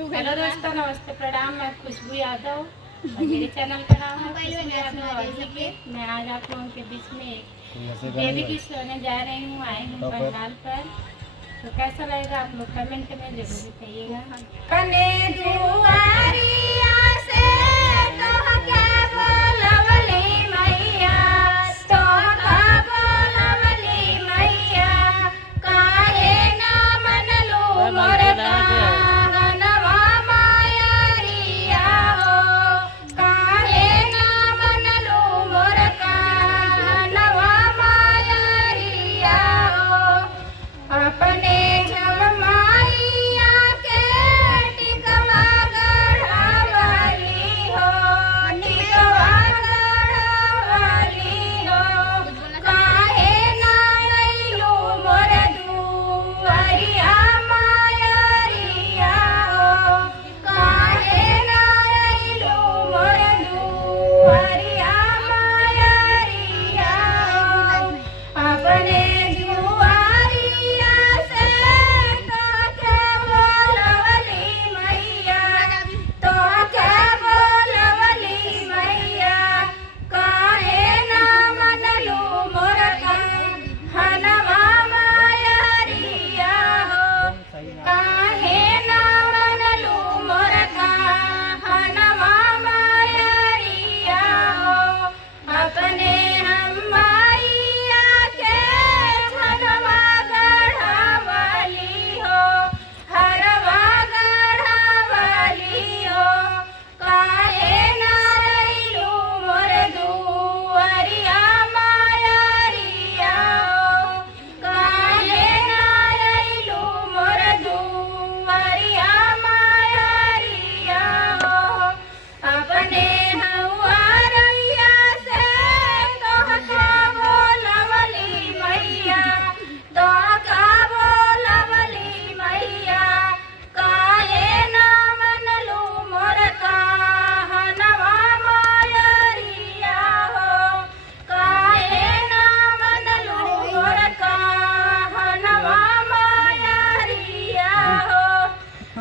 Hello दोस्तों, नमस्ते, प्रणाम। मैं खुशबू यादव और मेरे चैनल का नाम है खुशबू यादव। और मैं आज आप लोगों के बीच में एक देवी की सुनाने जा रही हूँ। आए हूँ पंडाल पर, तो कैसा लगेगा आप लोग कमेंट में जरूर बताइएगा। कने दुआरिया से तो क्या बोलवली मैया, तो का बोलवली मैया, काहे ना मनलू मोर कानवा मायरिया हो, काहे ना मनलू मोर कानवा मायरिया हो। अपने माइया के टिकवा गढ़वाली हो, टिकवा गढ़वाली हो, काहे ना अइलू मोर दुआरिया मायरिया हो, काहे ना अइलू मोर दुआरिया मायरिया हो। अपने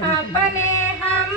अपने हम